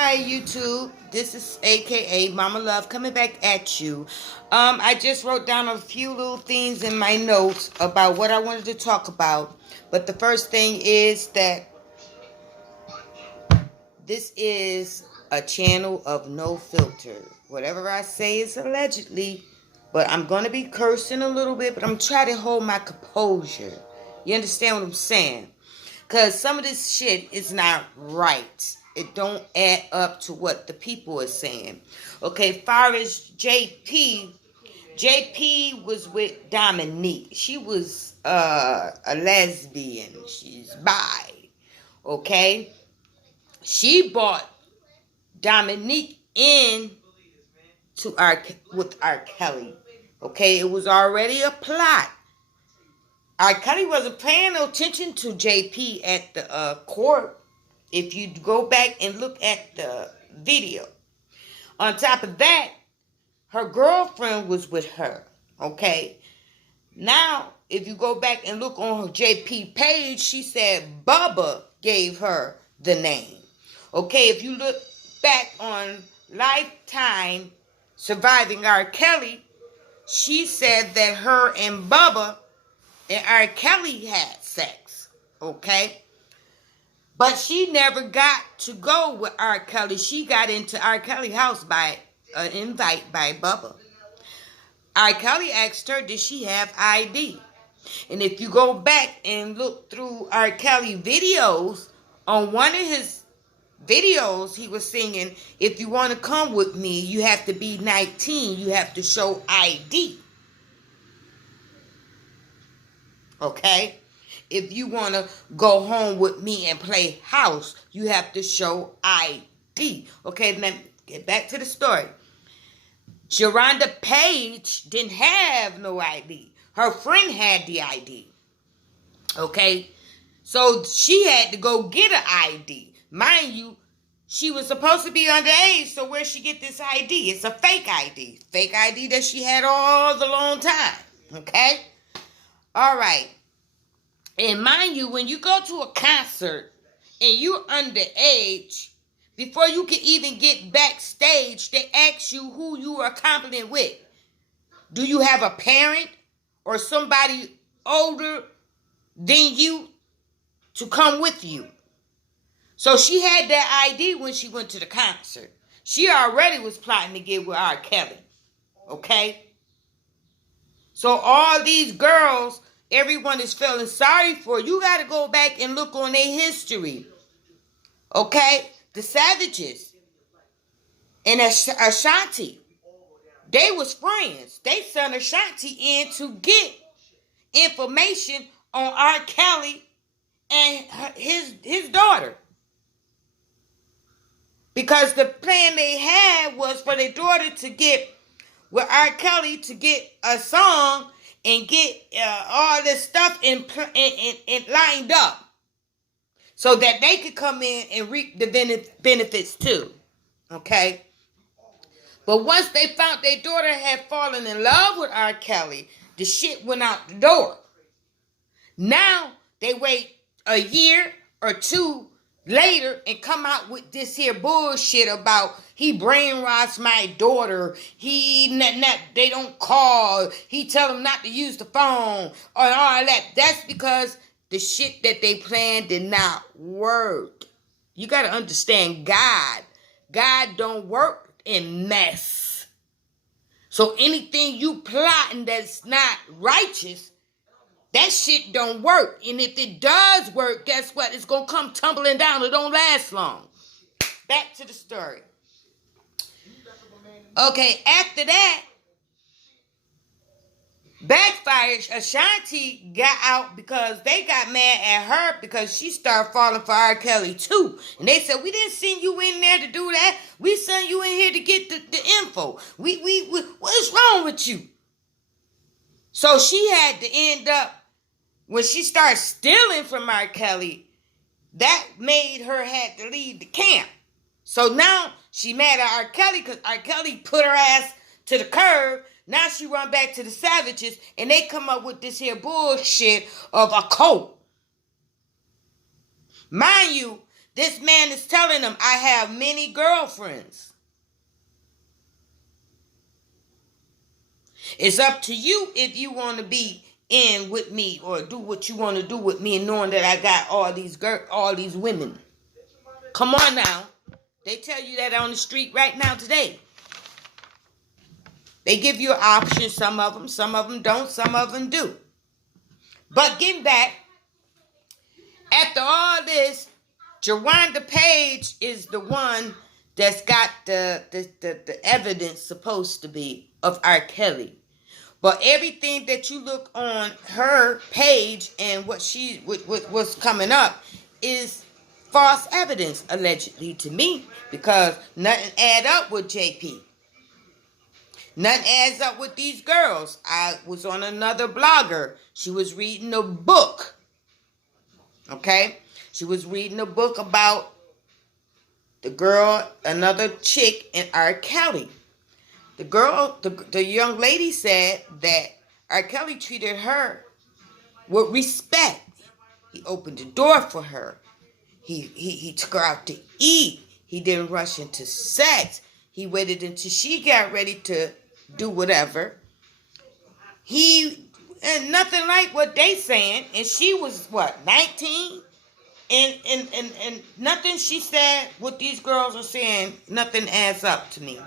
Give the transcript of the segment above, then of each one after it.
Hi YouTube, this is aka Mama Love coming back at you. I just wrote down a few little things in my notes about what I wanted to talk about. But the first thing is that this is a channel of no filter. Whatever I say is allegedly, but I'm going to be cursing a little bit, but I'm trying to hold my composure. You understand what I'm saying? Because some of this shit is not right. It don't add up to what the people are saying. Okay, far as JP was with Dominique. She was a lesbian. She's bi. Okay? She brought Dominique in to R. Kelly. Okay, it was already a plot. R. Kelly wasn't paying no attention to JP at the court. If you go back and look at the video. On top of that, her girlfriend was with her. Okay. Now, if you go back and look on her JP page, she said Bubba gave her the name. Okay, if you look back on Lifetime Surviving R. Kelly, she said that her and Bubba and R. Kelly had sex. Okay? But she never got to go with R. Kelly. She got into R. Kelly's house by an invite by Bubba. R. Kelly asked her, did she have ID? And if you go back and look through R. Kelly videos, on one of his videos, he was singing, if you want to come with me, you have to be 19. You have to show ID. Okay? If you want to go home with me and play house, you have to show ID. Okay, let me get back to the story. Sharonda Page didn't have no ID. Her friend had the ID. Okay? So she had to go get an ID. Mind you, she was supposed to be underage, so where she get this ID? It's a fake ID. Fake ID that she had all the long time. Okay? All right. And mind you, when you go to a concert and you're underage, before you can even get backstage, they ask you who you are accompanying with. Do you have a parent or somebody older than you to come with you? So she had that ID when she went to the concert. She already was plotting to get with R. Kelly. Okay? So all these girls, everyone is feeling sorry for. You got to go back and look on their history. Okay? The Savages and Ashanti, they was friends. They sent Ashanti in to get information on R. Kelly and his daughter. Because the plan they had was for their daughter to get with R. Kelly to get a song and get all this stuff in lined up so that they could come in and reap the benefits too. Okay? But once they found their daughter had fallen in love with R. Kelly, the shit went out the door. Now they wait a year or two later and come out with this here bullshit about he brainwashed my daughter. They don't call. He tell them not to use the phone or all that. That's because the shit that they planned did not work. You got to understand God. God don't work in mess. So anything you plotting that's not righteous, that shit don't work. And if it does work, guess what? It's going to come tumbling down. It don't last long. Back to the story. Okay, after that, backfired. Ashanti got out because they got mad at her because she started falling for R. Kelly too. And they said, we didn't send you in there to do that. We sent you in here to get the info. We what's wrong with you? So she had to end up, when she started stealing from R. Kelly, that made her had to leave the camp. So now she mad at R. Kelly because R. Kelly put her ass to the curb. Now she run back to the Savages and they come up with this here bullshit of a cult. Mind you, This man is telling them, I have many girlfriends. It's up to you if you want to be in with me or do what you want to do with me, knowing that I got all these women. Come on now. They tell you that on the street right now today. They give you an option, some of them don't, some of them do. But getting back, after all this, Jawanda Page is the one that's got the evidence supposed to be of R. Kelly. But everything that you look on her page and what's coming up is false evidence, allegedly to me, because nothing add up with JP. Nothing adds up with these girls. I was on another blogger. She was reading a book. Okay? She was reading a book about the girl, another chick, and R. Kelly. The girl, the young lady said that R. Kelly treated her with respect. He opened the door for her. He took her out to eat. He didn't rush into sex. He waited until she got ready to do whatever. And nothing like what they saying. And she was, 19? And nothing she said, what these girls are saying, nothing adds up to me.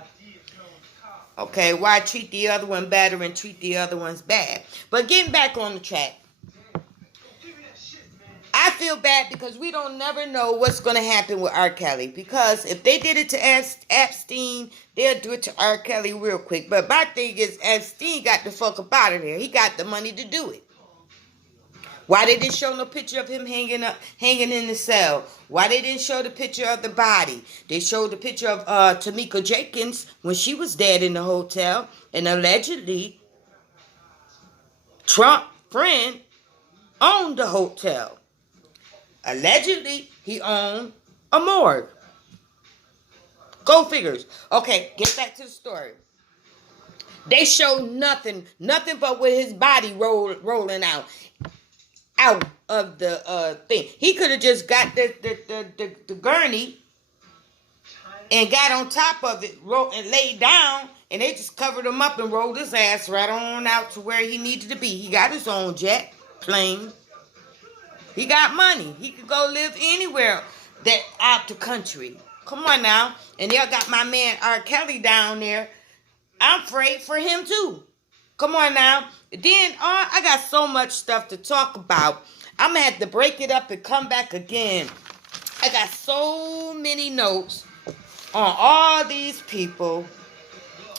Okay, why treat the other one better and treat the other ones bad? But getting back on the track, I feel bad because we don't never know what's going to happen with R. Kelly. Because if they did it to Epstein, they'll do it to R. Kelly real quick. But my thing is, Epstein got the fuck up out of there. He got the money to do it. Why they didn't show no picture of him hanging in the cell? Why they didn't show the picture of the body? They showed the picture of Tamika Jenkins when she was dead in the hotel. And allegedly, Trump friend owned the hotel. Allegedly, he owned a morgue. Go figures. Okay, get back to the story. They showed nothing but with his body rolling out of the thing. He could have just got the gurney and got on top of it, and laid down, and they just covered him up and rolled his ass right on out to where he needed to be. He got his own jet plane. He got money. He could go live anywhere that out the country. Come on now. And y'all got my man R. Kelly down there. I'm afraid for him too. Come on now. Then I got so much stuff to talk about. I'm going to have to break it up and come back again. I got so many notes on all these people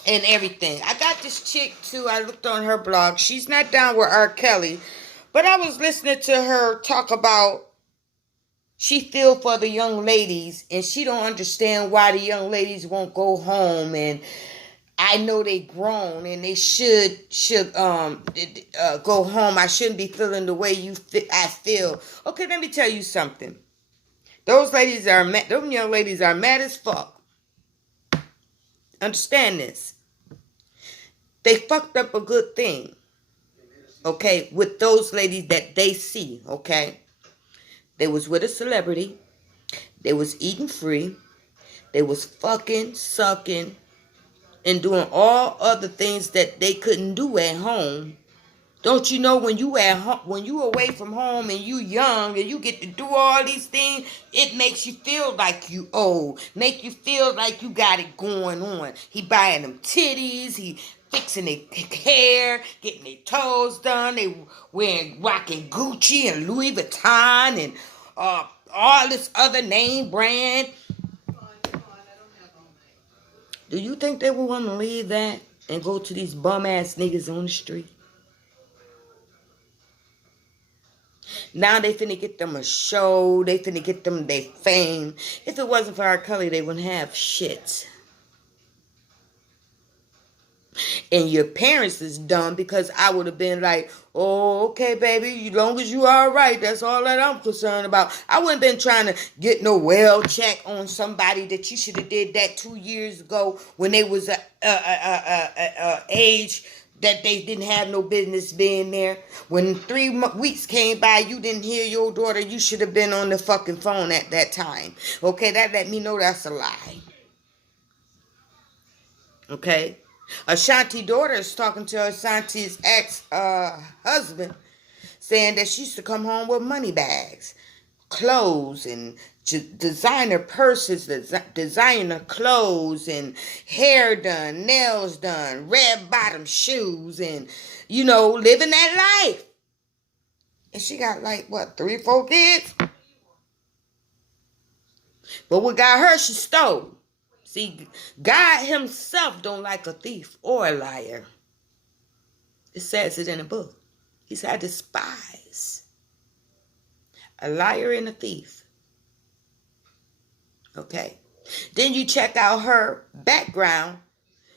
and everything. I got this chick too. I looked on her blog. She's not down with R. Kelly. But I was listening to her talk about she feel for the young ladies and she don't understand why the young ladies won't go home, and I know they grown and they should go home. I shouldn't be feeling the way I feel. Okay, let me tell you something. Those young ladies are mad as fuck. Understand this. They fucked up a good thing. Okay, with those ladies that they see, okay? They was with a celebrity. They was eating free. They was fucking, sucking, and doing all other things that they couldn't do at home. Don't you know when you at home, when you away from home and you young and you get to do all these things, it makes you feel like you old. Make you feel like you got it going on. He buying them titties. He fixing their hair, getting their toes done. They rocking Gucci and Louis Vuitton and all this other name brand. Do you think they would want to leave that and go to these bum ass niggas on the street? Now they finna get them a show. They finna get them their fame. If it wasn't for R. Kelly, they wouldn't have shit. And your parents is dumb, because I would have been like, oh, okay, baby, as long as you all right, that's all that I'm concerned about. I wouldn't been trying to get no well check on somebody that you should have did that 2 years ago when they was age that they didn't have no business being there. When 3 weeks came by, you didn't hear your daughter. You should have been on the fucking phone at that time. Okay, that let me know that's a lie. Okay, Ashanti daughter is talking to Ashanti's ex-husband, saying that she used to come home with money bags, clothes, and designer purses, designer clothes, and hair done, nails done, red bottom shoes, and living that life. And she got like what, 3, 4 kids? But what got her, she stole. See, God himself don't like a thief or a liar. It says it in the book. He said, I despise a liar and a thief. Okay. Then you check out her background.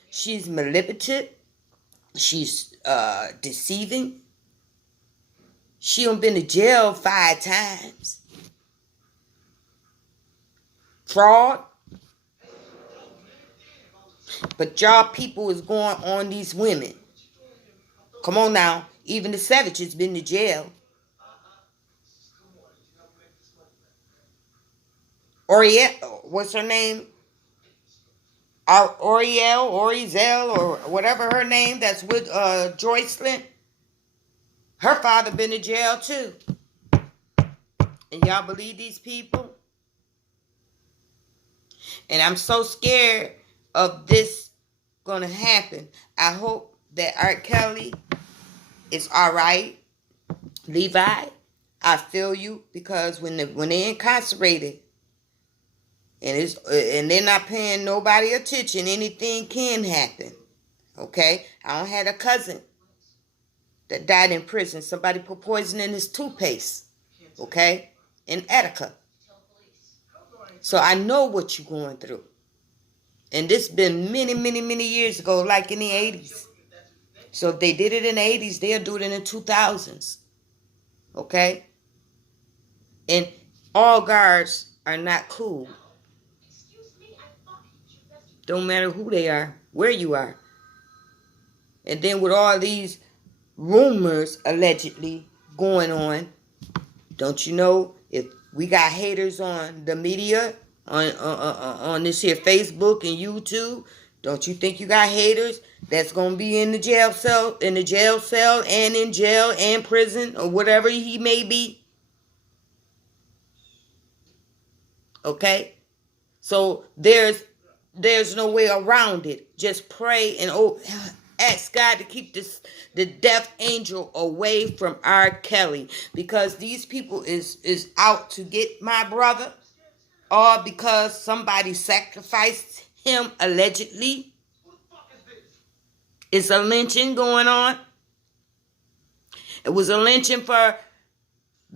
She's manipulative. She's deceiving. She done been to jail 5 times. Fraud. But y'all people is going on these women. Come on now. Even the Savage has been to jail. Oriel, what's her name? Orizel, or whatever her name, that's with Joycelyn. Her father been to jail too. And y'all believe these people? And I'm so scared of this gonna happen. I hope that R. Kelly is all right. Levi, I feel you, because when they're incarcerated and they're not paying nobody attention, anything can happen. Okay, I don't had a cousin that died in prison. Somebody put poison in his toothpaste. Okay, in Attica. So I know what you're going through. And this been many, many, many years ago, like in the 80s. So if they did it in the 80s, they'll do it in the 2000s. Okay? And all guards are not cool. Don't matter who they are, where you are. And then with all these rumors allegedly going on, don't you know, if we got haters on the media, on this here Facebook and YouTube, don't you think you got haters that's gonna be in the jail cell, and in jail and prison, or whatever he may be? Okay, so there's no way around it. Just pray and ask God to keep the death angel away from R. Kelly, because these people is out to get my brother, or because somebody sacrificed him allegedly. It's a lynching going on. It was a lynching for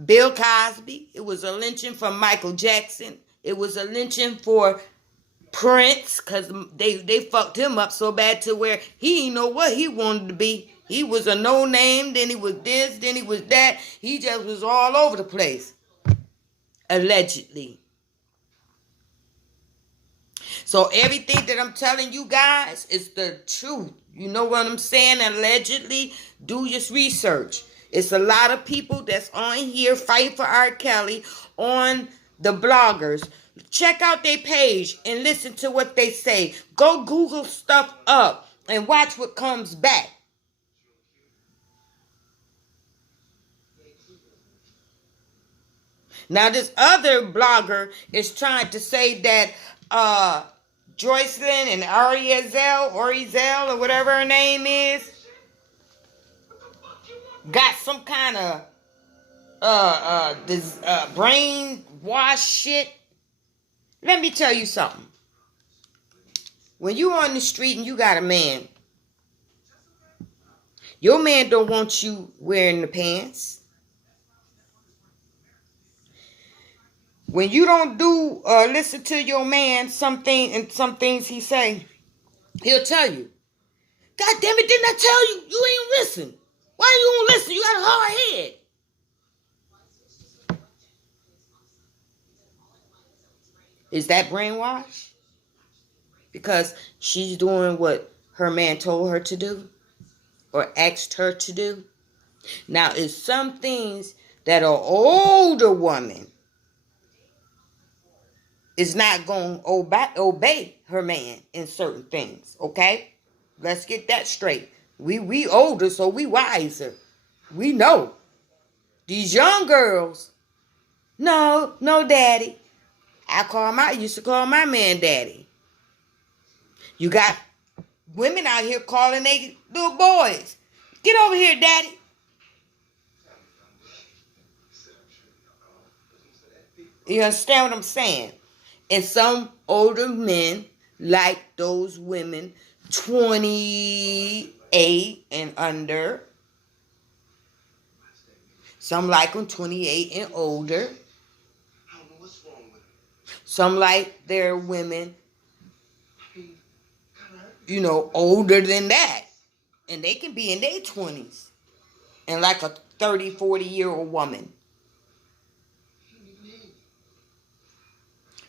Bill Cosby. It was a lynching for Michael Jackson. It was a lynching for Prince, because they fucked him up so bad to where he didn't know what he wanted to be. He was a no name, then he was this, then he was that. He just was all over the place. Allegedly. So everything that I'm telling you guys is the truth. You know what I'm saying? Allegedly, do your research. It's a lot of people that's on here fighting for R. Kelly, on the bloggers. Check out their page and listen to what they say. Go Google stuff up and watch what comes back. Now this other blogger is trying to say that Joycelyn and Orizel, or whatever her name is, got some kind of brainwash shit. Let me tell you something. When you on the street and you got a man, your man don't want you wearing the pants. When you don't listen to your man, some things he say, he'll tell you, God damn it, didn't I tell you? You ain't listen. Why you don't listen? You got a hard head. Is that brainwash? Because she's doing what her man told her to do? or asked her to do. Now, it's some things that an older woman is not going to obey her man in certain things, okay? Let's get that straight. We older, so we wiser. We know. These young girls, no, daddy. I used to call my man daddy. You got women out here calling they little boys. Get over here, daddy. You understand what I'm saying? And some older men like those women 28 and under. Some like them 28 and older. Some like their women, older than that. And they can be in their 20s. And like a 30, 40-year-old woman.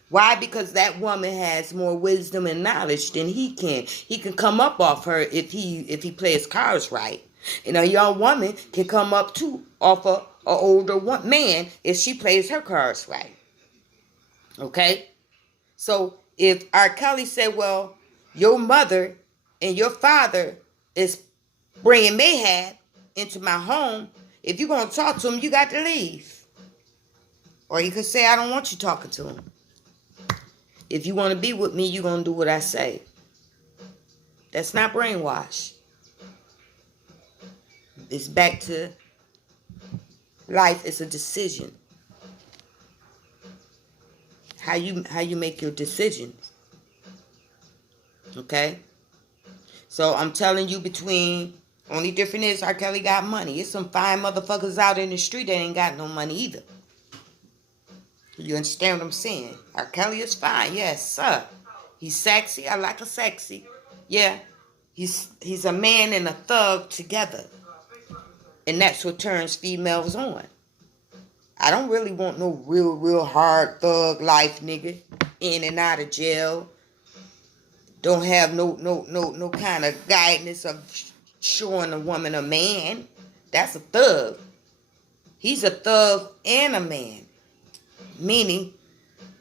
Why? Because that woman has more wisdom and knowledge than he can. He can come up off her if he plays cards right. And a young woman can come up too off an older man if she plays her cards right. Okay? So if R. Kelly said, well, your mother and your father is bringing mayhem into my home, if you're going to talk to him, you got to leave. Or he could say, I don't want you talking to him. If you want to be with me, you're going to do what I say. That's not brainwash. It's back to life is a decision. How you make your decisions. Okay? So I'm telling you, only difference is R. Kelly got money. There's some fine motherfuckers out in the street that ain't got no money either. You understand what I'm saying? R. Kelly is fine, yes, sir. He's sexy. I like a sexy. Yeah. He's a man and a thug together. And that's what turns females on. I don't really want no real hard thug life, nigga. In and out of jail. Don't have no kind of guidance of showing a woman a man. That's a thug. He's a thug and a man. Meaning,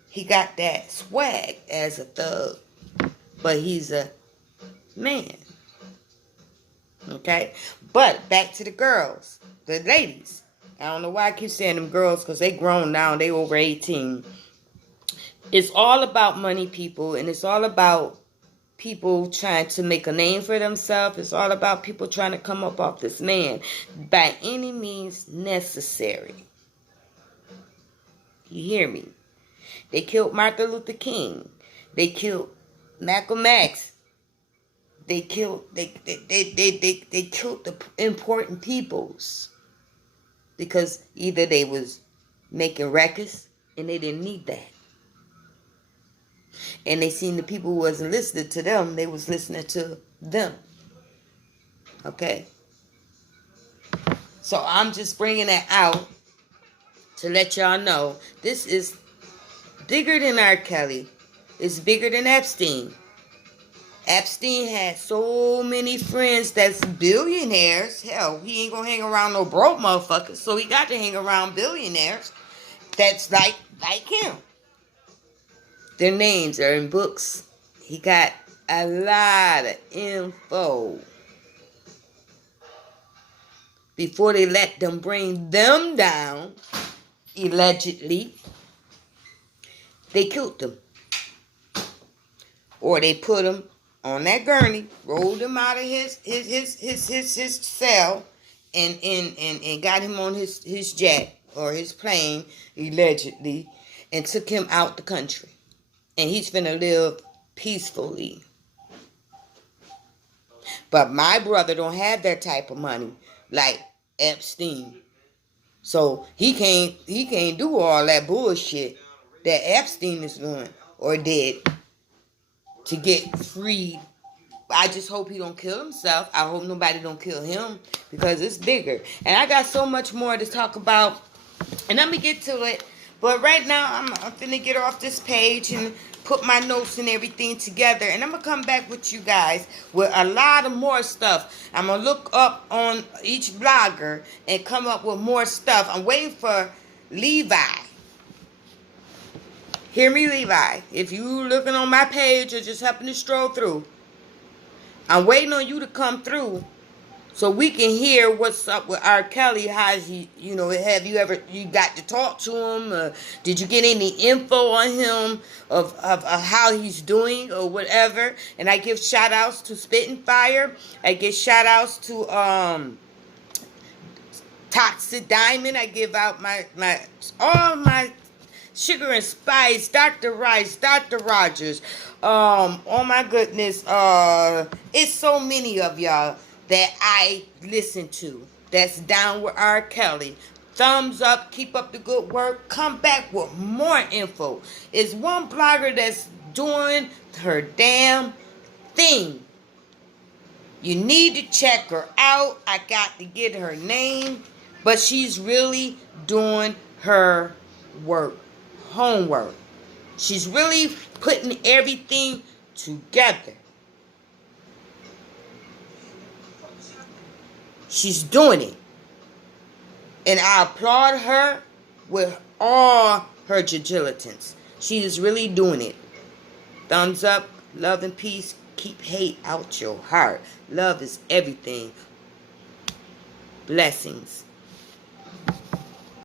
he got that swag as a thug. But he's a man. Okay? But back to the girls. The ladies. I don't know why I keep saying them girls, because they grown now. They over 18. It's all about money, people. And it's all about people trying to make a name for themselves. It's all about people trying to come up off this man by any means necessary. You hear me? They killed Martin Luther King. They killed Malcolm X. They killed the important peoples because either they was making records and they didn't need that. And they seen the people who wasn't listening to them, they was listening to them. Okay? So I'm just bringing that out to let y'all know this is bigger than R. Kelly. It's bigger than Epstein. Epstein had so many friends that's billionaires. Hell, he ain't gonna hang around no broke motherfuckers, so he got to hang around billionaires that's like him. Their names are in books. He got a lot of info. Before they let them bring them down, allegedly, they killed them. Or they put him on that gurney, rolled him out of his cell, and got him on his jet or his plane, allegedly, and took him out the country. And he's finna live peacefully. But my brother don't have that type of money like Epstein. So he can't do all that bullshit that Epstein is doing or did to get freed. I just hope he don't kill himself. I hope nobody don't kill him because it's bigger. And I got so much more to talk about. And let me get to it. But right now, I'm finna get off this page and put my notes and everything together, and I'm gonna come back with you guys with a lot of more stuff. I'm gonna look up on each blogger and come up with more stuff. I'm waiting for Levi. Hear me, Levi. If you looking on my page or just happen to stroll through, I'm waiting on you to come through so we can hear what's up with R. Kelly. How's he, have you got to talk to him? Did you get any info on him of how he's doing or whatever? And I give shout outs to Spitting Fire. I give shout outs to Toxic Diamond. I give out all my Sugar and Spice, Dr. Rice, Dr. Rogers. Oh my goodness. It's so many of y'all that I listen to that's down with R. Kelly. Thumbs up, keep up the good work. Come back with more info. It's one blogger that's doing her damn thing. You need to check her out. I got to get her name, but she's really doing her work. Homework. She's really putting everything together. She's doing it. And I applaud her with all her diligence. She is really doing it. Thumbs up, love and peace. Keep hate out your heart. Love is everything. Blessings.